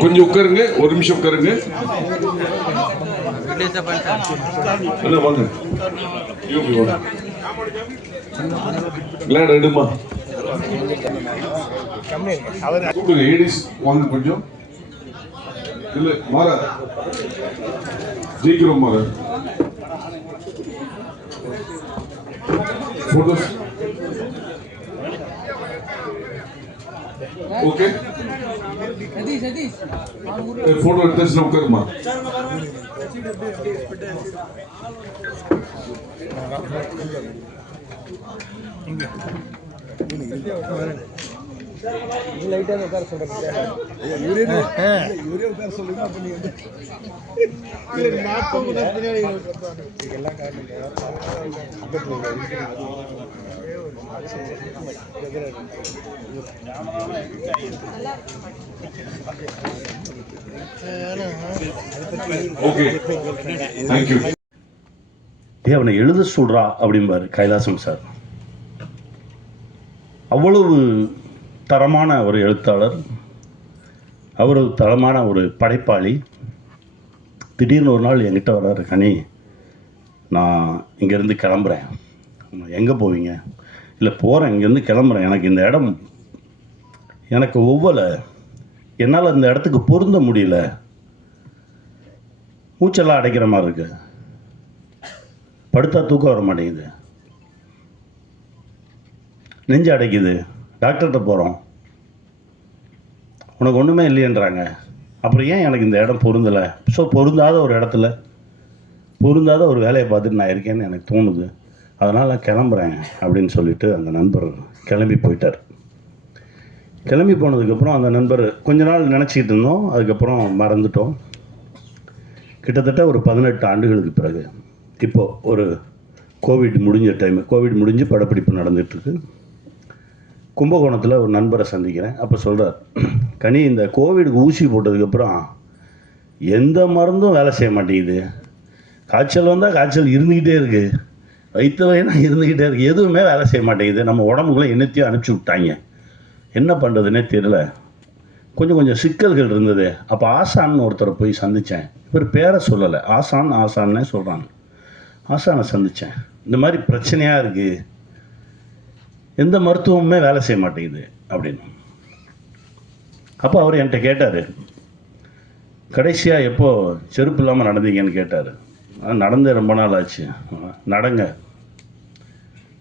கொஞ்சம் உட்காருங்க, ஒரு நிமிஷம் உட்காருங்க. வாங்க எடுமா கூப்பிடுங்க. ஏடிஸ் வாங்க கொஞ்சம். இல்ல மாற ஜெயிக்கிறோம் மாற போட்டோஸ். ஓகே போட்டோ எடுத்து உட்காருமா. அவனை எழுத சொல்றா அப்படிம்பாரு கைலாசம் சார். அவ்வளவு தரமான ஒரு எழுத்தாளர், அவ்வளவு தரமான ஒரு படைப்பாளி. திடீர்னு ஒரு நாள் என்கிட்ட வர்றாரு, கனி நான் இங்கேருந்து கிளம்புறேன். எங்கே போவீங்க? இல்லை போகிறேன், இங்கேருந்து கிளம்புறேன், எனக்கு இந்த இடம் எனக்கு ஒவ்வொலை, என்னால் அந்த இடத்துக்கு பொருந்த முடியல, மூச்செல்லாம் அடைக்கிற மாதிரி இருக்கு, படுத்தா தூக்கம் வர மாட்டேங்குது, நெஞ்சு அடைக்குது, டாக்டர்கிட்ட போகிறோம், உனக்கு ஒன்றுமே இல்லையன்றாங்க. அப்புறம் ஏன் எனக்கு இந்த இடம் பொருந்தலை? ஸோ பொருந்தாத ஒரு இடத்துல பொருந்தாத ஒரு வேலையை பார்த்துட்டு நான் இருக்கேன்னு எனக்கு தோணுது, அதனால் நான் கிளம்புறேன் அப்படின்னு சொல்லிட்டு அந்த நண்பர் கிளம்பி போயிட்டார். கிளம்பி போனதுக்கப்புறம் அந்த நண்பர் கொஞ்ச நாள் நினச்சிக்கிட்டு இருந்தோம், அதுக்கப்புறம் மறந்துட்டோம். கிட்டத்தட்ட ஒரு 18 ஆண்டுகளுக்கு பிறகு இப்போது ஒரு கோவிட் முடிஞ்ச டைமு, கோவிட் முடிஞ்சு படப்பிடிப்பு நடந்துகிட்ருக்கு. கும்பகோணத்தில் ஒரு நண்பரை சந்திக்கிறேன். அப்போ சொல்கிறார், கனி இந்த கோவிடுக்கு ஊசி போட்டதுக்கப்புறம் எந்த மருந்தும் வேலை செய்ய மாட்டேங்குது, காய்ச்சல் வந்தால் காய்ச்சல் இருந்துக்கிட்டே இருக்குது, வயிற்று வயினா இருந்துக்கிட்டே இருக்குது, எதுவுமே வேலை செய்ய மாட்டேங்குது, நம்ம உடம்புக்குள்ளே என்னத்தையும் அனுப்பிச்சி விட்டாங்க, என்ன பண்ணுறதுனே தெரியல, கொஞ்சம் கொஞ்சம் சிக்கல்கள் இருந்தது. அப்போ ஆசான்னு ஒருத்தரை போய் சந்தித்தேன், இவர் பேரை சொல்லலை, ஆசான்னே சொல்கிறாங்க. ஆசானை சந்தித்தேன், இந்த மாதிரி பிரச்சனையாக இருக்குது, எந்த மருத்துவமுமே வேலை செய்ய மாட்டேங்குது அப்படின்னு. அப்போ அவர் என்கிட்ட கேட்டார், கடைசியாக எப்போ செருப்பு இல்லாமல் நடந்தீங்கன்னு கேட்டார். நடந்து ரொம்ப நாள் ஆச்சு. நடங்க,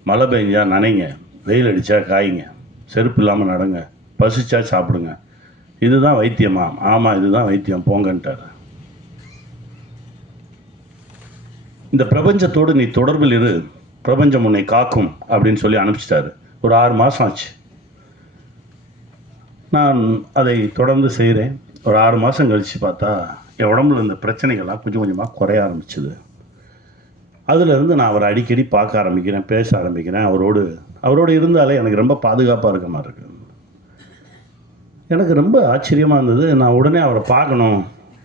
மழை பெஞ்சா நனைங்க, வெயில் அடித்தா காய்ங்க, செருப்பு இல்லாமல் நடங்க, பசிச்சா சாப்பிடுங்க, இதுதான் வைத்தியமா? ஆமாம் இதுதான் வைத்தியம், போங்கன்ட்டார். இந்த பிரபஞ்சத்தோடு நீ தொடர்பில் இரு, பிரபஞ்சம் உன்னை காக்கும் அப்படின்னு சொல்லி அனுப்பிச்சிட்டாரு. ஒரு 6 மாதம் ஆச்சு. நான் அதை தொடர்ந்து செய்கிறேன். ஒரு 6 மாதம் கழித்து பார்த்தா என் உடம்புல இருந்த பிரச்சனைகள்லாம் கொஞ்சம் கொஞ்சமாக குறைய ஆரம்பிச்சுது. அதிலிருந்து நான் அவரை அடிக்கடி பார்க்க ஆரம்பிக்கிறேன், பேச ஆரம்பிக்கிறேன். அவரோடு இருந்தாலே எனக்கு ரொம்ப பாதுகாப்பாக இருக்க மாதிரி இருக்குது. எனக்கு ரொம்ப ஆச்சரியமாக இருந்தது. நான் உடனே அவரை பார்க்கணும்,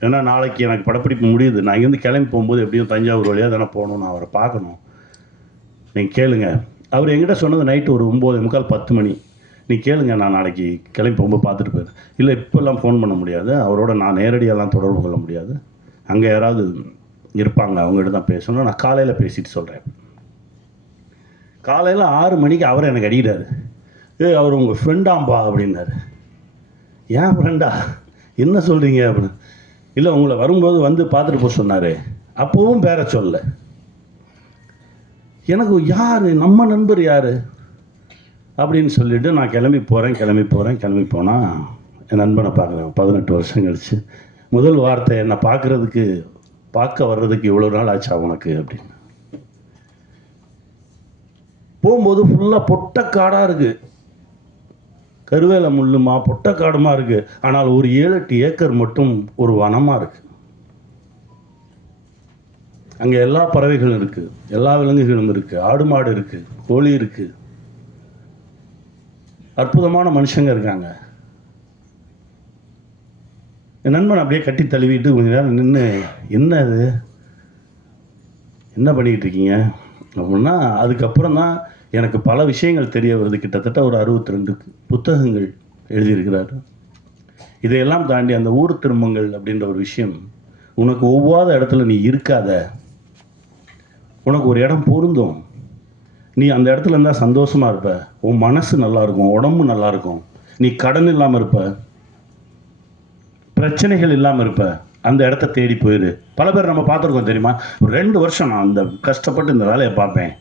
ஏன்னா நாளைக்கு எனக்கு படப்பிடிப்பு முடியுது, நான் இங்கேருந்து கிளம்பி போகும்போது எப்படியும் தஞ்சாவூர் வழியாக தானே போகணும், நான் அவரை பார்க்கணும், நீங்கள் கேளுங்க. அவர் என்கிட்ட சொன்னது நைட்டு ஒரு 9:45 10 மணி. நீ கேளுங்க, நான் நாளைக்கு கிளம்பி போகும்போது பார்த்துட்டு போயிடுறேன். இல்லை இப்போல்லாம் ஃபோன் பண்ண முடியாது, அவரோட நான் நேரடியாலாம் தொடர்பு கொள்ள முடியாது, அங்கே யாராவது இருப்பாங்க, அவங்ககிட்ட தான் பேசணும், நான் காலையில் பேசிட்டு சொல்கிறேன். காலையில் 6 மணிக்கு அவரை எனக்கு அடிக்கிறாரு. அவர் உங்கள் ஃப்ரெண்டாம்பா அப்படின்னாரு. ஏன் ஃப்ரெண்டா, என்ன சொல்கிறீங்க அப்படின்னு. இல்லை உங்களை வரும்போது வந்து பார்த்துட்டு போக சொன்னார், அப்போவும் பேர சொல்ல. எனக்கு யார் நம்ம நண்பர் யார் அப்படின்னு சொல்லிவிட்டு நான் கிளம்பி போனால் என் நண்பனை பார்க்குறேன். 18 வருஷம் கழிச்சு முதல் வார்த்தை, என்னை பார்க்க வர்றதுக்கு இவ்வளோ நாள் ஆச்சா உனக்கு அப்படின்னு. போகும்போது ஃபுல்லாக பொட்டக்காடாக இருக்குது, கருவேல முள்ளுமா பொட்டக்காடுமா இருக்குது. ஆனால் ஒரு 7-8 ஏக்கர் மட்டும் ஒரு வனமாக இருக்குது. அங்கே எல்லா பறவைகளும் இருக்குது, எல்லா விலங்குகளும் இருக்குது, ஆடு மாடு இருக்குது, கோழி இருக்குது, அற்புதமான மனுஷங்க இருக்காங்க. என் நண்பன் அப்படியே கட்டி தழுவிட்டு கொஞ்ச நேரம் நின்று, என்ன அது, என்ன பண்ணிக்கிட்டு இருக்கீங்க அப்படின்னா, அதுக்கப்புறம் தான் எனக்கு பல விஷயங்கள் தெரிய வருது. கிட்டத்தட்ட ஒரு 62 புத்தகங்கள் எழுதியிருக்கிறாரு. இதையெல்லாம் தாண்டி அந்த ஊர் திரும்புங்கள் அப்படின்ற ஒரு விஷயம், உனக்கு ஒவ்வாத இடத்துல நீ இருக்காத, உனக்கு ஒரு இடம் பொருந்தும், நீ அந்த இடத்துல இருந்தால் சந்தோஷமாக இருப்ப, உன் மனசு நல்லாயிருக்கும், உடம்பு நல்லாயிருக்கும், நீ கடன் இல்லாமல் இருப்ப, பிரச்சனைகள் இல்லாமல் இருப்ப, அந்த இடத்த தேடி போயிரு. பல பேர் நம்ம பார்த்துருக்கோம் தெரியுமா, ஒரு 2 வருஷம் நான் அந்த கஷ்டப்பட்டு இந்த வேலையை பார்ப்பேன்,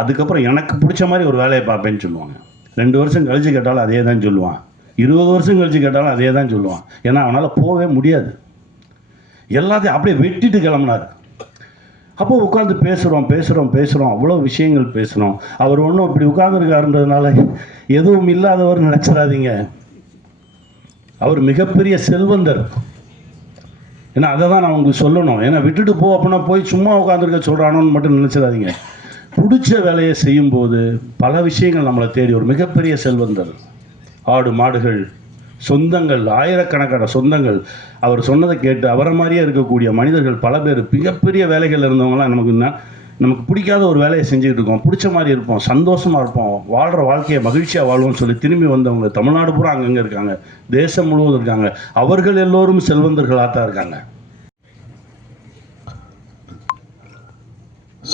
அதுக்கப்புறம் எனக்கு பிடிச்ச மாதிரி ஒரு வேலையை பார்ப்பேன்னு சொல்லுவாங்க. 2 வருஷம் கழிச்சு கேட்டாலும் அதே தான் சொல்லுவான், 20 வருஷம் கழிச்சு கேட்டாலும் அதே தான் சொல்லுவான். ஏன்னா அவனால் போகவே முடியாது, எல்லாத்தையும் அப்படியே வெட்டிட்டு கிளம்புனார். அப்போ உட்காந்து பேசுகிறோம், அவ்வளோ விஷயங்கள் பேசுகிறோம். அவர் ஒன்றும் இப்படி உட்கார்ந்துருக்காருன்றதுனால எதுவும் இல்லாதவர் நினச்சிடாதீங்க. அவர் மிகப்பெரிய செல்வந்தர். ஏன்னா அதை தான் நான் உங்களுக்கு சொல்லணும். ஏன்னா விட்டுட்டு போ அப்படின்னா போய் சும்மா உட்காந்துருக்க சொல்கிறானோன்னு மட்டும் நினச்சிடாதீங்க. பிடிச்ச வேலையை செய்யும்போது பல விஷயங்கள் நம்மளை தேடி. ஒரு மிகப்பெரிய செல்வந்தர், ஆடு மாடுகள், சொந்தங்கள், ஆயிரக்கணக்கான சொந்தங்கள். அவர் சொன்னதை கேட்டு அவரை மாதிரியே இருக்கக்கூடிய மனிதர்கள் பல பேர், மிகப்பெரிய வேலைகள் இருந்தவங்களாம் நமக்கு பிடிக்காத ஒரு வேலையை செஞ்சுக்கிட்டு இருக்கோம், பிடிச்ச மாதிரி இருப்போம், சந்தோஷமாக இருப்போம், வாழ்கிற வாழ்க்கையை மகிழ்ச்சியாக வாழ்வோம்னு சொல்லி திரும்பி வந்தவங்க தமிழ்நாடு பூரா அங்கங்கே இருக்காங்க, தேசம் முழுவதும் இருக்காங்க. அவர்கள் எல்லோரும் செல்வந்தர்களாக தான் இருக்காங்க.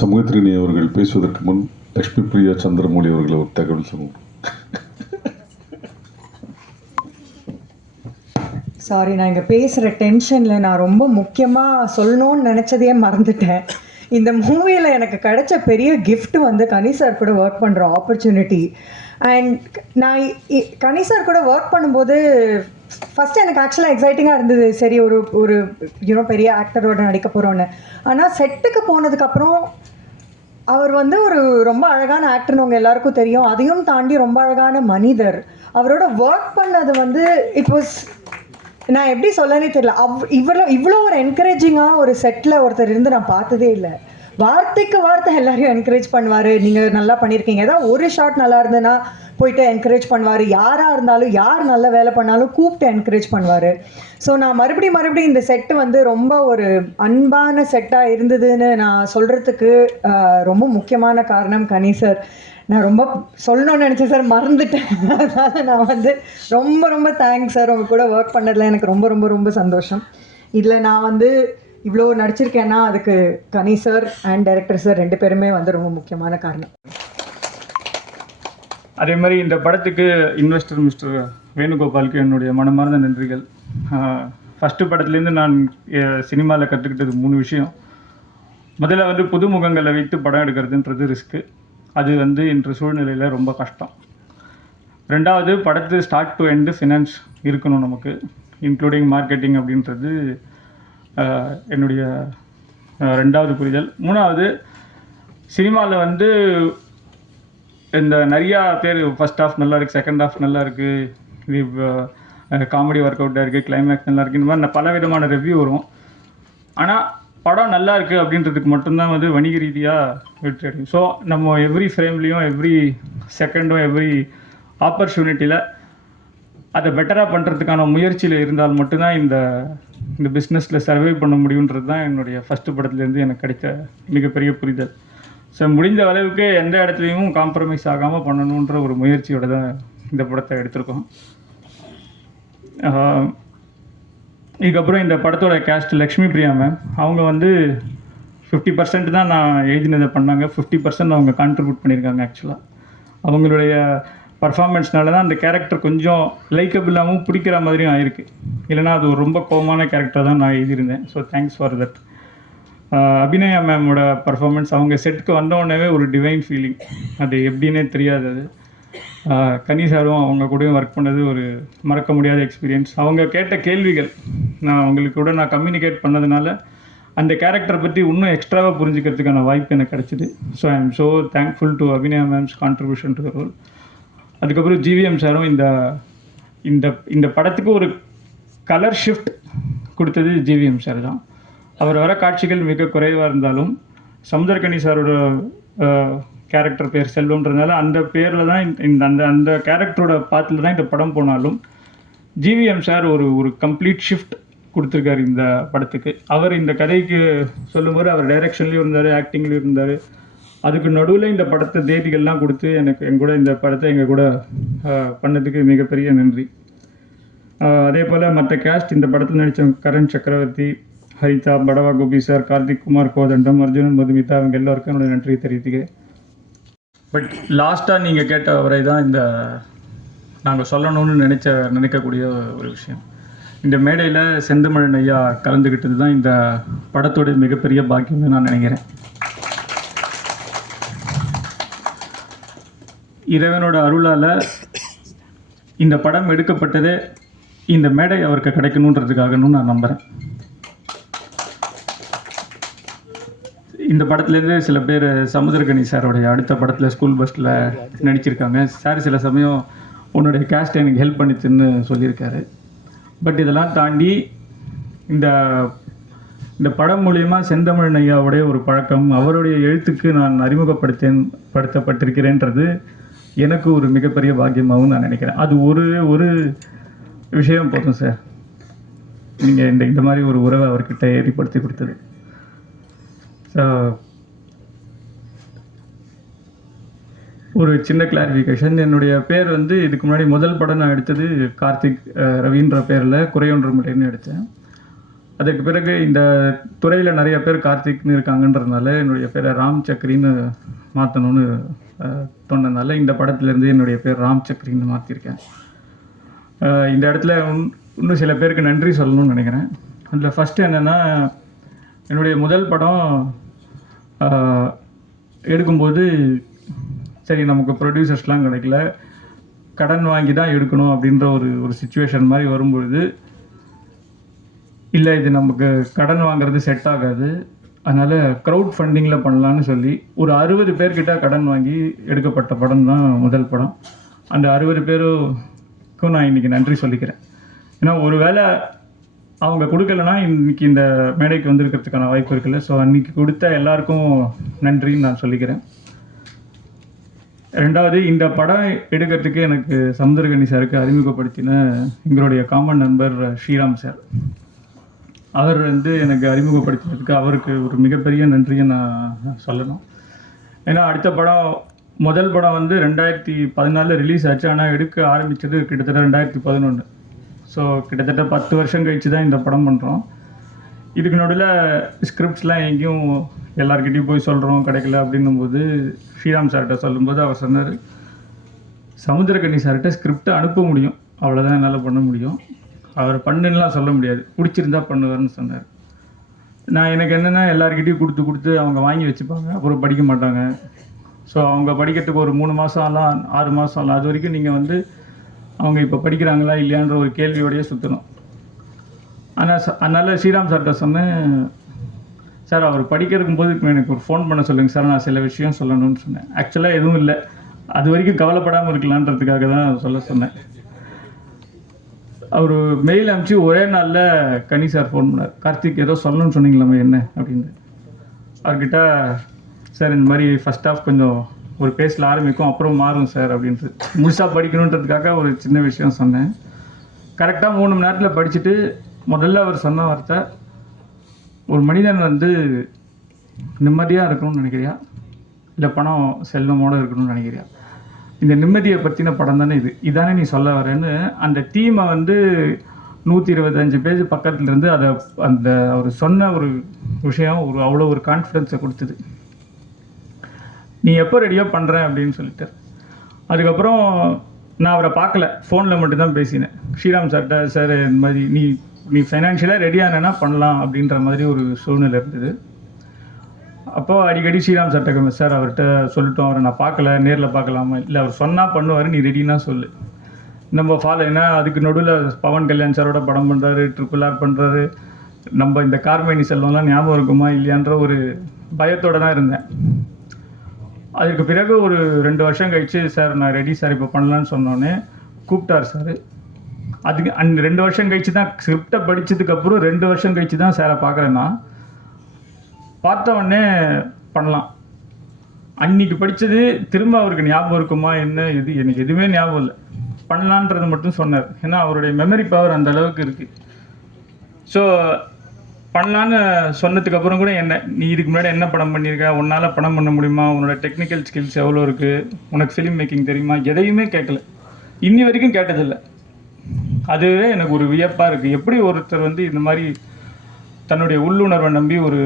சமுத்திரினி அவர்கள் பேசுவதற்கு முன் லட்சுமி பிரியா சந்திரமௌலி அவர்கள் ஒரு தகவல் சொல்லுவோம். சாரி, நான் இங்கே பேசுகிற டென்ஷனில் நான் ரொம்ப முக்கியமாக சொல்லணும்னு நினச்சதையே மறந்துட்டேன். இந்த மூவியில் எனக்கு கிடைச்ச பெரிய கிஃப்ட் வந்து கனி சார் கூட ஒர்க் பண்ணுற ஆப்பர்ச்சுனிட்டி. அண்ட் நான் கனி சார் கூட ஒர்க் பண்ணும்போது ஃபஸ்ட்டு எனக்கு ஆக்சுவலாக எக்ஸைட்டிங்காக இருந்தது. சரி, ஒரு பெரிய ஆக்டரோட நடிக்க போகிறோன்னு. ஆனால் செட்டுக்கு போனதுக்கப்புறம் அவர் வந்து ஒரு ரொம்ப அழகான ஆக்டர்னு உங்கள் எல்லாருக்கும் தெரியும். அதையும் தாண்டி ரொம்ப அழகான மனிதர். அவரோட ஒர்க் பண்ணது வந்து இட் வாஸ், நான் எப்படி சொல்லனே தெரியல. இவ்வளோ ஒரு என்கரேஜிங்காக ஒரு செட்டில் ஒருத்தர் இருந்து நான் பார்த்ததே இல்லை. வார்த்தைக்கு வார்த்தை எல்லாரையும் என்கரேஜ் பண்ணுவார். நீங்கள் நல்லா பண்ணியிருக்கீங்க, ஏதாவது ஒரு ஷாட் நல்லா இருந்ததுன்னா போயிட்டு என்கரேஜ் பண்ணுவார். யாராக இருந்தாலும், யார் நல்ல வேலை பண்ணாலும் கூப்பிட்டு என்கரேஜ் பண்ணுவார். ஸோ நான் மறுபடியும் இந்த செட்டு வந்து ரொம்ப ஒரு அன்பான செட்டாக இருந்ததுன்னு நான் சொல்கிறதுக்கு ரொம்ப முக்கியமான காரணம் கனி சார். நான் ரொம்ப சொல்லணும்னு நினச்சேன் சார், மறந்துட்டேன். அதனால் நான் வந்து ரொம்ப தேங்க்ஸ் சார். உங்கள் கூட ஒர்க் பண்ணதில் எனக்கு ரொம்ப சந்தோஷம். இதில் நான் வந்து இவ்வளோ நடிச்சிருக்கேன்னா அதுக்கு கனி சார் அண்ட் டைரக்டர் சார் 2 பேருமே வந்து ரொம்ப முக்கியமான காரணம். அதே மாதிரி இந்த படத்துக்கு இன்வெஸ்டர் மிஸ்டர் வேணுகோபாலுக்கு என்னுடைய மனமார்ந்த நன்றிகள். ஃபஸ்ட்டு படத்துலேருந்து நான் சினிமாவில் கற்றுக்கிட்டது 3 விஷயம். முதல்ல வந்து புது முகங்களை வைத்து படம் எடுக்கிறதுன்றது ரிஸ்க்கு, அது வந்து இன்று சூழ்நிலையில் ரொம்ப கஷ்டம். 2வது, படத்து ஸ்டார்ட் டு எண்டு ஃபினான்ஸ் இருக்கணும் நமக்கு, இன்க்ளூடிங் மார்க்கெட்டிங் அப்படின்றது என்னுடைய 2வது புரிதல். 3வது, சினிமாவில் வந்து இந்த நிறையா பேர் ஃபஸ்ட் ஹாஃப் நல்லா இருக்குது, செகண்ட் ஹாஃப் நல்லா இருக்குது, இது காமெடி ஒர்க் அவுட்டாக இருக்குது, கிளைமேக்ஸ் நல்லா இருக்குது, இந்த மாதிரி பல விதமான ரிவ்யூ வரும். ஆனால் படம் நல்லா இருக்குது அப்படின்றதுக்கு மட்டும்தான் வந்து வணிக ரீதியாக வெற்றி அடையும். ஸோ நம்ம எவ்ரி ஃப்ரேம்லேயும், எவ்ரி செகண்டும், எவ்ரி ஆப்பர்ச்சுனிட்டியில் அதை பெட்டராக பண்ணுறதுக்கான முயற்சியில் இருந்தால் மட்டும்தான் இந்த பிஸ்னஸில் சர்வை பண்ண முடியுன்றது தான் என்னுடைய ஃபஸ்ட்டு படத்துலேருந்து எனக்கு கிடைத்த மிகப்பெரிய புரிதல். ஸோ முடிந்த அளவுக்கு எந்த இடத்துலையும் காம்ப்ரமைஸ் ஆகாமல் பண்ணணுன்ற ஒரு முயற்சியோடு தான் இந்த படத்தை எடுத்திருக்கோம். இதுக்கப்புறம் இந்த படத்தோட கேஸ்ட் லக்ஷ்மி பிரியா மேம், அவங்க வந்து 50% தான் நான் எழுதினதை பண்ணாங்க, 50% அவங்க கான்ட்ரிபியூட் பண்ணியிருக்காங்க. ஆக்சுவலாக அவங்களுடைய பர்ஃபார்மன்ஸ்னால தான் அந்த கேரக்டர் கொஞ்சம் லைக்கபிளாகவும் பிடிக்கிற மாதிரியும் ஆயிருக்கு. இல்லைனா அது ஒரு ரொம்ப கோபமான கேரக்டர் தான் நான் எழுதியிருந்தேன். So thanks for that. Abhinaya மேமோட பர்ஃபார்மன்ஸ், அவங்க செட்டுக்கு வந்தோடனே ஒரு டிவைன் ஃபீலிங், அது எப்படின்னே தெரியாது. அது கனி சாரும் அவங்க கூடயும் ஒர்க் பண்ணது ஒரு மறக்க முடியாத எக்ஸ்பீரியன்ஸ். அவங்க கேட்ட கேள்விகள் நான் அவங்களுக்கு கூட நான் கம்யூனிகேட் பண்ணதுனால அந்த கேரக்டரை பற்றி இன்னும் எக்ஸ்ட்ராவாக புரிஞ்சுக்கிறதுக்கான வாய்ப்பு எனக்கு கிடச்சிது. So I am so thankful to Abhinaya ma'am's contribution to the role. அதுக்கப்புறம் ஜிவிஎம் சாரும் இந்த படத்துக்கு ஒரு கலர் ஷிஃப்ட் கொடுத்தது ஜிவிஎம் சார் தான். அவர் வர காட்சிகள் மிக குறைவாக இருந்தாலும் சமுத்திரக்கனி சாரோட கேரக்டர் பேர் செல்வம்ன்றதுனால அந்த பேரில் தான் அந்த கேரக்டரோட பாத்தில் தான் இந்த படம் போனாலும் ஜிவிஎம் சார் ஒரு கம்ப்ளீட் ஷிஃப்ட் கொடுத்துருக்காரு இந்த படத்துக்கு. அவர் இந்த கதைக்கு சொல்லும்போது அவர் டைரக்ஷன்லேயும் இருந்தார், ஆக்டிங்லேயும் இருந்தார். அதுக்கு நடுவில் இந்த படத்தை தேதிகள்லாம் கொடுத்து எங்கள் கூட இந்த படத்தை எங்கள் கூட பண்ணதுக்கு மிகப்பெரிய நன்றி. அதே போல் மற்ற கேஸ்ட் இந்த படத்தில் நடித்தவங்க கரண் சக்கரவர்த்தி, ஹரிதா, படவா கோபி சார், கார்த்திக் குமார், கோதண்டம், அர்ஜுனன், மதுமிதா, அவங்க எல்லாருக்கும் என்னோட நன்றியை தெரிவித்துக்கிறேன். பட் லாஸ்ட்டாக நீங்கள் கேட்ட வரை தான் இந்த நாங்கள் சொல்லணும்னு நினைக்கக்கூடிய ஒரு விஷயம். இந்த மேடையில் செந்தமிழன் ஐயா கலந்துக்கிட்டது தான் இந்த படத்தோட மிகப்பெரிய பாக்கியம்னு நான் நினைக்கிறேன். இறைவனோட அருளால் இந்த படம் எடுக்கப்பட்டதே இந்த மேடை அவருக்கு கிடைக்கணுன்றதுக்காகன்னு நான் நம்புகிறேன். இந்த படத்துலேருந்து சில பேர் சமுத்திரகனி சாரோடைய அடுத்த படத்தில் ஸ்கூல் பஸ்ஸில் நடிச்சிருக்காங்க. சார் சில சமயம் உன்னுடைய கேஸ்ட் எனக்கு ஹெல்ப் பண்ணிச்சுன்னு சொல்லியிருக்காரு. பட் இதெல்லாம் தாண்டி இந்த இந்த படம் மூலயமா செந்தமிழன் ஐயாவுடைய ஒரு பழக்கம், அவருடைய எழுத்துக்கு நான் அறிமுகப்படுத்தப்பட்டிருக்கிறேன்றது எனக்கு ஒரு மிகப்பெரிய பாக்கியமாகவும் நான் நினைக்கிறேன். அது ஒரு விஷயம் போதும் சார், நீங்கள் இந்த மாதிரி ஒரு உறவை அவர்கிட்ட ஏற்படுத்தி கொடுத்தது. ஸோ ஒரு சின்ன கிளாரிஃபிகேஷன், என்னுடைய பேர் வந்து இதுக்கு முன்னாடி முதல் படம் நான் எடுத்தது கார்த்திக் ரவின்ற பேரில் குறையொன்றுமில்லைன்னு எடுத்தேன். அதுக்கு பிறகு இந்த துறையில் நிறைய பேர் கார்த்திக்னு இருக்காங்கன்றதுனால என்னுடைய பேரை ராம் சக்ரின்னு மாற்றணும்னு தோணுனால இந்த படத்துலேருந்து என்னுடைய பேர் ராம் சக்ரின்னு மாற்றிருக்கேன். இந்த இடத்துல இன்னும் சில பேருக்கு நன்றி சொல்லணும்னு நினைக்கிறேன். அதில் ஃபஸ்ட்டு என்னென்னா, என்னுடைய முதல் படம் எடுக்கும்போது சரி நமக்கு ப்ரொடியூசர்ஸ்லாம் கிடைக்கல, கடன் வாங்கி தான் எடுக்கணும் அப்படின்ற ஒரு சுச்சுவேஷன் மாதிரி வரும்பொழுது, இல்லை இது நமக்கு கடன் வாங்குறது செட் ஆகாது, அதனால் க்ரௌட் ஃபண்டிங்கில் பண்ணலான்னு சொல்லி ஒரு 60 பேர்கிட்ட கடன் வாங்கி எடுக்கப்பட்ட படம் தான் முதல் படம். அந்த 60 பேருக்கும் நான் இன்றைக்கி நன்றி சொல்லிக்கிறேன். ஏன்னா ஒரு வேளை அவங்க கொடுக்கலன்னா இன்றைக்கி இந்த மேடைக்கு வந்திருக்கிறதுக்கான வாய்ப்பு இருக்குல்ல. ஸோ அன்றைக்கி கொடுத்த எல்லாருக்கும் நன்றின்னு நான் சொல்லிக்கிறேன். ரெண்டாவது, இந்த படம் எடுக்கிறதுக்கு எனக்கு சமுத்திரகனி சாருக்கு அறிமுகப்படுத்தின எங்களுடைய காமன் நண்பர் ஸ்ரீராம் சார், அவர் வந்து எனக்கு அறிமுகப்படுத்தினதுக்கு அவருக்கு ஒரு மிகப்பெரிய நன்றியை நான் சொல்லணும். ஏன்னா அடுத்த படம் முதல் படம் வந்து 2014 ரிலீஸ் ஆச்சு, ஆனால் எடுக்க ஆரம்பித்தது கிட்டத்தட்ட 2011. ஸோ கிட்டத்தட்ட 10 வருஷம் கழித்து தான் இந்த படம் பண்ணுறோம். இதுக்கு நடுவில் ஸ்கிரிப்ட்ஸ்லாம் எங்கேயும் எல்லாருக்கிட்டையும் போய் சொல்கிறோம் கிடைக்கல அப்படின்னும்போது ஸ்ரீராம் சார்கிட்ட சொல்லும்போது அவர் சொன்னார், சமுத்திரகனி சார்கிட்ட ஸ்கிரிப்டை அனுப்ப முடியும், அவ்வளோதான் என்னால் பண்ண முடியும், அவர் பண்ணுலாம் சொல்ல முடியாது, பிடிச்சிருந்தா பண்ணுவார்னு சொன்னார். நான் எனக்கு என்னென்னா எல்லாருக்கிட்டையும் கொடுத்து அவங்க வாங்கி வச்சுப்பாங்க, அப்புறம் படிக்க மாட்டாங்க. ஸோ அவங்க படிக்கிறதுக்கு ஒரு 3 மாதம் ஆகலாம், 6 மாதம் ஆகலாம். அது வரைக்கும் நீங்கள் வந்து அவங்க இப்போ படிக்கிறாங்களா இல்லையான்ற ஒரு கேள்வியோடையே சுற்றணும். அதனால் ஸ்ரீராம் சார்கிட்ட சொன்னேன், சார் அவர் படிக்கிறக்கும் போது எனக்கு ஒரு ஃபோன் பண்ண சொல்லுங்கள் சார், நான் சில விஷயம் சொல்லணும்னு சொன்னேன். ஆக்சுவலாக எதுவும் இல்லை, அது வரைக்கும் கவலைப்படாமல் இருக்கலான்றதுக்காக தான் சொல்ல சொன்னேன். அவர் மெயில் அனுப்பிச்சு ஒரே நாளில் கனி சார் ஃபோன் பண்ணார், கார்த்திக் ஏதோ சொல்லணும்னு சொன்னீங்களாமே என்ன அப்படின்னு. அவர்கிட்ட சார் இந்த மாதிரி ஃபஸ்ட் ஆஃப் கொஞ்சம் ஒரு பேஸில் ஆரம்பிக்கும், அப்புறம் மாறும் சார் அப்படின்ட்டு முழுசாக படிக்கணுன்றதுக்காக ஒரு சின்ன விஷயம் சொன்னேன். கரெக்டாக 3 மணி நேரத்தில் படிச்சுட்டு முதல்ல அவர் சொன்ன வார்த்தை, ஒரு மனிதன் வந்து நிம்மதியாக இருக்கணும்னு நினைக்கிறியா, இல்லை பணம் செல்வமோடு இருக்கணும்னு நினைக்கிறியா, இந்த நிம்மதியை பற்றின படம் தானே இதானே நீ சொல்ல வரேன்னு அந்த தீமை வந்து 125 பேஜ் பக்கத்துலேருந்து அதை அந்த அவர் சொன்ன ஒரு விஷயம் அவ்வளோ ஒரு கான்ஃபிடென்ஸை கொடுத்தது. நீ எப்போ ரெடியோ பண்ணுறேன் அப்படின்னு சொல்லிட்டு அதுக்கப்புறம் நான் அவரை பார்க்கல, ஃபோனில் மட்டும்தான் பேசினேன். ஸ்ரீராம் சார்கிட்ட, சார் இந்த மாதிரி நீ ஃபைனான்ஷியலாக ரெடியானேன்னா பண்ணலாம் அப்படின்ற மாதிரி ஒரு சூழ்நிலை இருந்தது. அப்போது அடிக்கடி ஸ்ரீராம் சார்கிட்ட, சார் அவர்கிட்ட சொல்லிட்டோம், அவரை நான் பார்க்கல, நேரில் பார்க்கலாமா, இல்லை அவர் சொன்னால் பண்ணுவார், நீ ரெடினா சொல்லு, நம்ம ஃபாலோ. ஏன்னா அதுக்கு நடுவில் பவன் கல்யாண் சாரோட படம் பண்ணுறாரு, RRR பண்ணுறாரு, நம்ம இந்த கார்மேனி செல்வம்லாம் ஞாபகம் இருக்குமா இல்லையான்ற ஒரு பயத்தோடு தான் இருந்தேன். அதுக்கு பிறகு ஒரு 2 வருஷம் கழித்து, சார் நான் ரெடி சார் இப்போ பண்ணலான்னு சொன்னோன்னே கூப்பிட்டார் சார். அதுக்கு அந்த 2 வருஷம் கழித்து தான் ஸ்கிரிப்டை படித்ததுக்கப்புறம் 2 வருஷம் கழித்து தான் சாரை பார்க்குறேன்னா, பார்த்த உடனே பண்ணலாம். அன்றைக்கி படித்தது திரும்ப அவருக்கு ஞாபகம் இருக்குமா என்ன, இது எனக்கு எதுவுமே ஞாபகம் இல்லை, பண்ணலான்றது மட்டும் சொன்னார். ஏன்னா அவருடைய மெமரி பவர் அந்த அளவுக்கு இருக்குது. ஸோ பண்ணலான்னு சொன்னதுக்கப்புறம் கூட நீ இதுக்கு முன்னாடி என்ன படம் பண்ணியிருக்க, உன்னால் படம் பண்ண முடியுமா, உன்னோட டெக்னிக்கல் ஸ்கில்ஸ் எவ்வளோ இருக்குது, உனக்கு ஃபிலிம் மேக்கிங் தெரியுமா, எதையுமே கேட்கல, இன்னி வரைக்கும் கேட்டதில்லை. அதுவே எனக்கு ஒரு வியப்பாக இருக்குது. எப்படி ஒருத்தர் வந்து இந்த மாதிரி தன்னுடைய உள்ளுணர்வை நம்பி ஒரு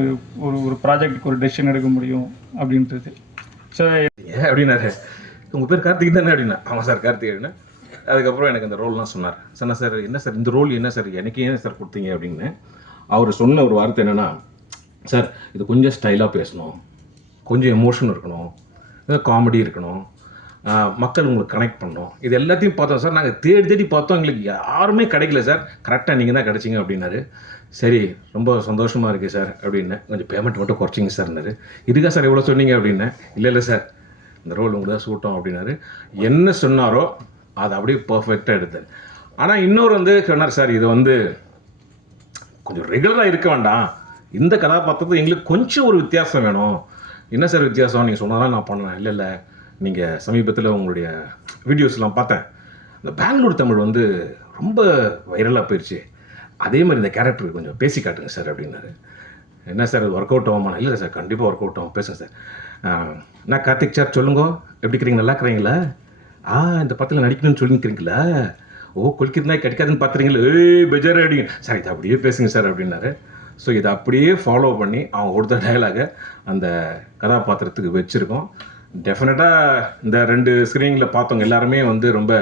ஒரு ஒரு ப்ராஜெக்ட்டுக்கு ஒரு டெசிஷன் எடுக்க முடியும் அப்படின்றது. ஸோ அப்படின்னாரு, உங்கள் பேர் கார்த்திக் தானே அப்படின்னா. ஆமாம் சார் கார்த்திக் அப்படின்னா. அதுக்கப்புறம் எனக்கு அந்த ரோல்லாம் சொன்னார். சொன்னால் சார் என்ன சார் இந்த ரோல் என்ன சார் எனக்கு ஏன் சார் கொடுத்தீங்க அப்படின்னு. அவர் சொன்ன ஒரு வார்த்தை என்னென்னா, சார் இது கொஞ்சம் ஸ்டைலாக பேசணும், கொஞ்சம் எமோஷன் இருக்கணும், காமெடி இருக்கணும், மக்கள் உங்களுக்கு கனெக்ட் பண்ணணும். இது எல்லாத்தையும் பார்த்தோம் சார். நாங்கள் தேடி பார்த்தோம், எங்களுக்கு யாருமே கிடைக்கல சார். கரெக்டாக நீங்கள் தான் கிடைச்சிங்க அப்படின்னாரு. சரி ரொம்ப சந்தோஷமாக இருக்குது சார் அப்படின்னு. கொஞ்சம் பேமெண்ட் மட்டும் குறைச்சிங்க சார்னாரு. இதுக்கா சார் எவ்வளோ சொன்னீங்க அப்படின்னேன். இல்லை சார் இந்த ரோல் உங்களுக்கு தான் சூட்டும் அப்படின்னாரு. என்ன சொன்னாரோ அதை அப்படியே பர்ஃபெக்டாக எடுத்தார். ஆனால் இன்னொரு வந்து சொன்னார், சார் இது வந்து கொஞ்சம் ரெகுலராக இருக்க வேண்டாம், இந்த கதாபாத்திரத்தை எங்களுக்கு கொஞ்சம் ஒரு வித்தியாசம் வேணும். என்ன சார் வித்தியாசம்? நீங்கள் சொன்னதான் நான் பண்ணேன். இல்லை நீங்கள் சமீபத்தில் உங்களுடைய வீடியோஸ்லாம் பார்த்தேன், இந்த பெங்களூர் தமிழ் வந்து ரொம்ப வைரலாக போயிடுச்சு, அதே மாதிரி இந்த கேரக்டருக்கு கொஞ்சம் பேசி காட்டுங்க சார் அப்படின்னாரு. என்ன சார் இது ஒர்க் அவுட் ஆகுமா? இல்லை சார் கண்டிப்பாக ஒர்க் அவுட் ஆகும், பேசுங்க சார். நான் கார்த்திக் சார் சொல்லுங்க, எப்படி இருக்கிறீங்க, நல்லா இருக்கிறீங்களா? இந்த படத்தில் நடிக்கணும்னு சொல்லிக்கிறீங்களா? ஓ கொலிக்கிறதுனா கிடைக்காதுன்னு பார்த்துறீங்களா? பெஜார் அப்படிங்க சார், இதை அப்படியே பேசுங்க சார் அப்படின்னாரு. ஸோ இதை அப்படியே ஃபாலோ பண்ணி அவங்க கொடுத்த டயலாகை அந்த கதாபாத்திரத்துக்கு வச்சுருக்கோம். டெஃபினட்டாக இந்த 2 ஸ்க்ரீனிங்கில் பார்த்தவங்க எல்லாருமே வந்து ரொம்ப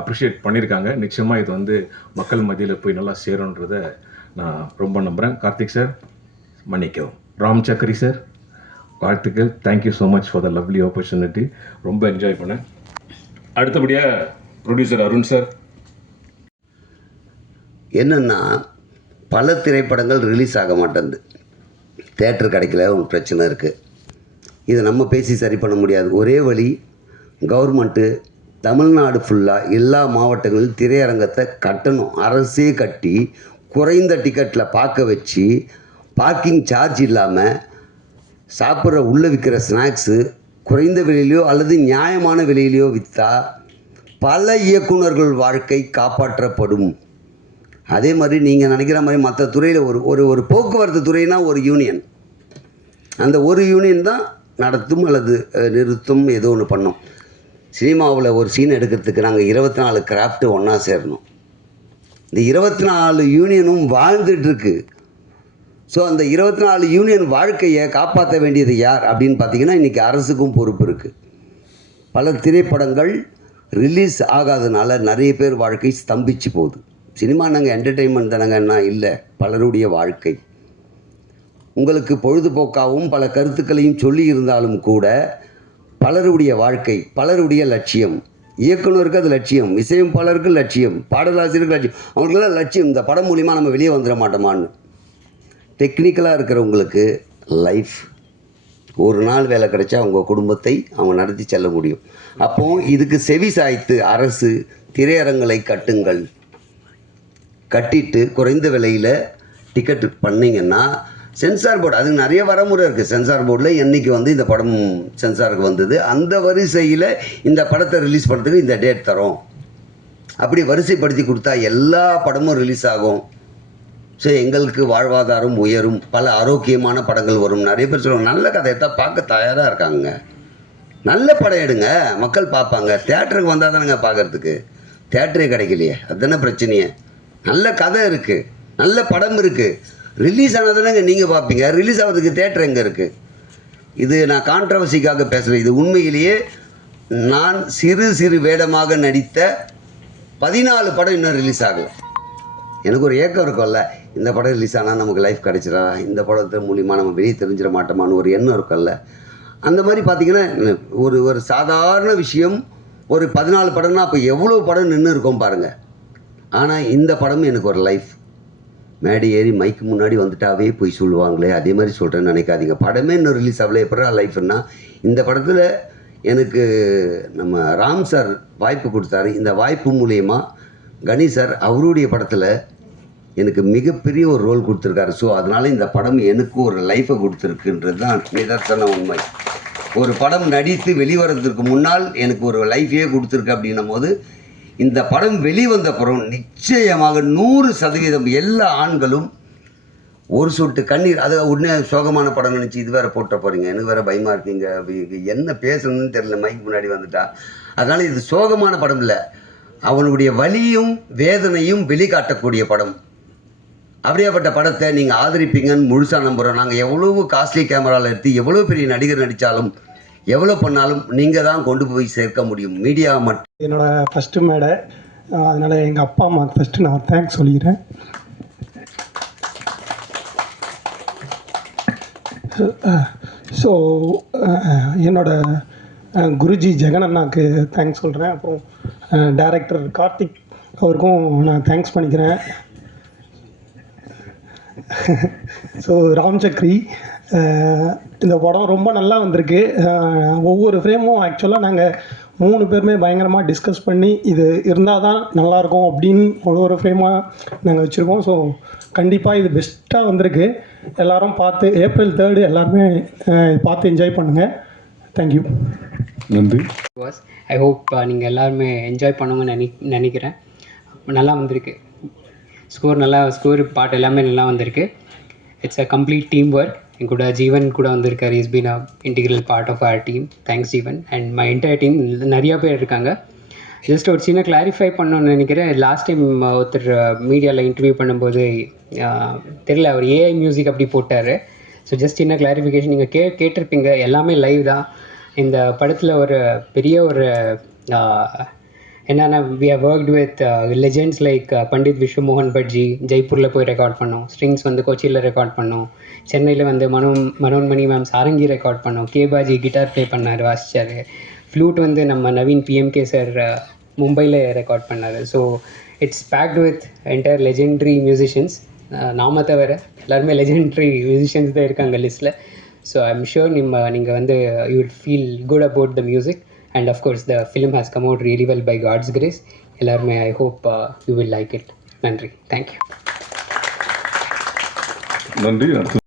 அப்ரிஷியேட் பண்ணியிருக்காங்க. நிச்சயமாக இது வந்து மக்கள் மத்தியில் போய் நல்லா சேரும்ன்றதை நான் ரொம்ப நம்புகிறேன். கார்த்திக் சார் மன்னிக்கவும். ராம் சக்கரி சார் வாழ்த்துக்கள். Thank you so much for the lovely opportunity. ரொம்ப என்ஜாய் பண்ணேன். அடுத்தபடியாக ப்ரொடியூசர் அருண் சார். என்னென்னா பல திரைப்படங்கள் ரிலீஸ் ஆக மாட்டேங்குது, தேட்டர் கிடைக்கல, ஒரு பிரச்சனை இருக்குது. இதை நம்ம பேசி சரி பண்ண முடியாது. ஒரே வழி, கவர்மெண்ட்டு தமிழ்நாடு ஃபுல்லாக எல்லா மாவட்டங்களிலும் திரையரங்கத்தை கட்டணும். அரசே கட்டி குறைந்த டிக்கெட்டில் பார்க்க வச்சு, பார்க்கிங் சார்ஜ் இல்லாமல் சாப்பிட்ற உள்ளே விற்கிற ஸ்நாக்ஸு குறைந்த விலையிலையோ அல்லது நியாயமான விலையிலையோ விற்றா பல இயக்குனர்கள் வாழ்க்கை காப்பாற்றப்படும். அதே மாதிரி நீங்கள் நினைக்கிற மாதிரி மற்ற துறையில் ஒரு போக்குவரத்து துறைனா ஒரு யூனியன், அந்த ஒரு யூனியன் தான் நடத்தும் அல்லது நிறுத்தும், ஏதோ ஒன்று பண்ணோம். சினிமாவில் ஒரு சீன் எடுக்கிறதுக்கு நாங்கள் 24 கிராஃப்ட்டு ஒன்றா சேரணும். இந்த 24 யூனியனும் வாழ்ந்துட்டுருக்கு. ஸோ அந்த 24 யூனியன் வாழ்க்கையை காப்பாற்ற வேண்டியது யார் அப்படின்னு பார்த்தீங்கன்னா இன்றைக்கி அரசுக்கும் பொறுப்பு இருக்குது. பல திரைப்படங்கள் ரிலீஸ் ஆகாதனால நிறைய பேர் வாழ்க்கை ஸ்தம்பிச்சு போகுது. சினிமா நாங்கள் என்டர்டெயின்மெண்ட் தானங்கன்னா இல்லை, பலருடைய வாழ்க்கை. உங்களுக்கு பொழுதுபோக்காகவும் பல கருத்துக்களையும் சொல்லி இருந்தாலும் கூட பலருடைய வாழ்க்கை, பலருடைய லட்சியம். இயக்குனருக்கு அது லட்சியம், இசையமைப்பாளருக்கு லட்சியம், பாடலாசிரியருக்கு லட்சியம், அவங்களுக்கெல்லாம் லட்சியம் இந்த படம் மூலிமா நம்ம வெளியே வந்துட மாட்டோமான்னு. டெக்னிக்கலாக இருக்கிறவங்களுக்கு லைஃப், ஒரு நாள் வேலை கிடைச்சா அவங்க குடும்பத்தை அவங்க நடத்தி செல்ல முடியும். அப்போது இதுக்கு செவி சாய்த்து அரசு திரையரங்களை கட்டுங்கள், கட்டிட்டு குறைந்த விலையில் டிக்கெட்டு பண்ணிங்கன்னா சென்சார் போர்டு, அதுக்கு நிறைய வரமுறை இருக்குது. சென்சார் போர்டில் என்றைக்கு வந்து இந்த படம் சென்சாருக்கு வந்தது, அந்த வரிசையில் இந்த படத்தை ரிலீஸ் பண்ணுறதுக்கு இந்த டேட் தரோம், அப்படி வரிசைப்படுத்தி கொடுத்தா எல்லா படமும் ரிலீஸ் ஆகும். ஸோ எங்களுக்கு வாழ்வாதாரம் உயரும், பல ஆரோக்கியமான படங்கள் வரும். நிறைய பேர் சொல்லுவாங்க நல்ல கதையை தான் பார்க்க தயாராக இருக்காங்க. நல்ல படம் எடுங்க, மக்கள் பார்ப்பாங்க. தேட்டருக்கு வந்தால் தானேங்க பார்க்குறதுக்கு, தேட்டரே கிடைக்கலையே, அதுதானே பிரச்சனையே. நல்ல கதை இருக்குது, நல்ல படம் இருக்குது, ரிலீஸ் ஆனால் தானேங்க நீங்கள் பார்ப்பீங்க. ரிலீஸ் ஆகிறதுக்கு தேட்டர் எங்கே இருக்குது? இது நான் கான்ட்ரவர்சிக்காக பேசுகிறேன். இது உண்மையிலேயே நான் சிறு வேடமாக நடித்த 14 படம் இன்னும் ரிலீஸ் ஆகலை. எனக்கு ஒரு ஏக்கம் இருக்கும்ல, இந்த படம் ரிலீஸ் ஆனால் நமக்கு லைஃப் கிடச்சிடா, இந்த படத்தை மூலிமா நம்ம வெளியே தெரிஞ்சிட மாட்டோமான்னு ஒரு எண்ணம் இருக்கும்ல. அந்த மாதிரி பார்த்திங்கன்னா ஒரு சாதாரண விஷயம், ஒரு 14 படம்னா அப்போ எவ்வளோ படம் நின்று இருக்கும் பாருங்கள். ஆனால் இந்த படமும் எனக்கு ஒரு லைஃப். மேடை ஏறி மைக்கு முன்னாடி வந்துட்டாவே போய் சொல்லுவாங்களே, அதே மாதிரி சொல்கிறேன்னு நினைக்காதீங்க. படமே இன்னும் ரிலீஸ் ஆகலை, எப்படா லைஃப்னா இந்த படத்தில் எனக்கு நம்ம ராம் சார் வாய்ப்பு கொடுத்தாரு. இந்த வாய்ப்பு மூலயமா கணேஷ் சார் அவருடைய படத்தில் எனக்கு மிகப்பெரிய ஒரு ரோல் கொடுத்துருக்காரு. ஸோ அதனால் இந்த படம் எனக்கு ஒரு லைஃப்பை கொடுத்துருக்குன்றது தான் நிதர்சன உண்மை. ஒரு படம் நடித்து வெளிவரதுக்கு முன்னால் எனக்கு ஒரு லைஃபையே கொடுத்துருக்கு அப்படின்னும் போது, இந்த படம் வெளிவந்த அப்புறம் நிச்சயமாக 100% எல்லா ஆண்களும் ஒரு சொட்டு கண்ணீர், அது உடனே சோகமான படம் நினச்சி இது வேறு போட்ட போகிறீங்க, எனக்கு வேறு பயமாக இருக்குங்க, என்ன பேசணும்னு தெரியல மைக்கு முன்னாடி வந்துட்டா. அதனால் இது சோகமான படம் இல்லை, அவனுடைய வலியும் வேதனையும் வெளிக்காட்டக்கூடிய படம். அப்படியாப்பட்ட படத்தை நீங்கள் ஆதரிப்பீங்கன்னு முழுசாக நம்புகிறோம். நாங்கள் எவ்வளவு காஸ்ட்லி கேமராவில் எடுத்து எவ்வளோ பெரிய நடிகர் நடித்தாலும் எவ்வளோ பண்ணாலும் நீங்கள் தான் கொண்டு போய் சேர்க்க முடியும். மீடியா மட்டும் என்னோடய ஃபஸ்ட்டு மேடை, அதனால் எங்கள் அப்பா அம்மாவுக்கு ஃபஸ்ட்டு நான் தேங்க்ஸ் சொல்லிக்கிறேன். ஸோ என்னோட குருஜி ஜெகன் அண்ணாக்கு தேங்க்ஸ் சொல்கிறேன். அப்புறம் டைரக்டர் கார்த்திக் அவருக்கும் நான் தேங்க்ஸ் பண்ணிக்கிறேன். ஸோ ராம் சக்ரி, இந்த படம் ரொம்ப நல்லா வந்திருக்கு. ஒவ்வொரு ஃப்ரேமும் ஆக்சுவலாக நாங்கள் 3 பேருமே பயங்கரமாக டிஸ்கஸ் பண்ணி இது இருந்தால் தான் நல்லாயிருக்கும் அப்படின்னு ஒரு ஃப்ரேமாக நாங்கள் வச்சுருக்கோம். ஸோ கண்டிப்பாக இது பெஸ்ட்டாக வந்திருக்கு. எல்லோரும் பார்த்து April 3 எல்லாருமே பார்த்து என்ஜாய் பண்ணுங்கள். தேங்க்யூ. நன்றி. ஐ ஹோப் நீங்கள் எல்லாருமே என்ஜாய் பண்ணுங்கன்னு நினைக்கிறேன். நல்லா வந்திருக்கு. ஸ்கோர் பாட்டு எல்லாமே நல்லா வந்திருக்கு. It's a complete team work. என் கூட ஜீவன் கூட வந்திருக்கார். Is been a integral part of our team. Thanks Jeevan and my entire team. நிறையா பேர் இருக்காங்க. ஜஸ்ட் ஒரு சின்ன கிளாரிஃபை பண்ணணும்னு நினைக்கிறேன். லாஸ்ட் டைம் ஒருத்தர் மீடியாவில் இன்டர்வியூ பண்ணும்போது தெரியல, அவர் ஏஐ மியூசிக் அப்படி போட்டார். ஸோ ஜஸ்ட் சின்ன கிளாரிஃபிகேஷன். நீங்கள் கேட்டிருப்பீங்க, எல்லாமே லைவ் தான். இந்த படத்தில் ஒரு பெரிய ஒரு என்னென்னா, we have worked with legends like Pandit Vishwamohan Bhatt ji. ஜெய்ப்பூரில் போய் ரெக்கார்ட் பண்ணோம். ஸ்ட்ரிங்ஸ் வந்து கொச்சியில் ரெக்கார்ட் பண்ணோம். சென்னையில் வந்து மனோன்மணி மேம் சாரங்கி ரெக்கார்ட் பண்ணோம். கேபாஜி கிட்டார் ப்ளே பண்ணார், வாசிச்சார். ஃப்ளூட் வந்து நம்ம நவீன் பிஎம்கே சார் மும்பையில் ரெக்கார்ட் பண்ணார். So it's backed with entire legendary musicians. நாம தவிர எல்லாருமே லெஜெண்ட்ரி மியூசிஷியன்ஸ் தான் இருக்காங்க லிஸ்ட்டில். ஸோ ஐ எம் ஷூர் நீங்கள் வந்து you will feel good about the music. And of course the film has come out really well by God's grace. எல்லாருமே I hope you will like it. நன்றி. Thank you. நன்றி.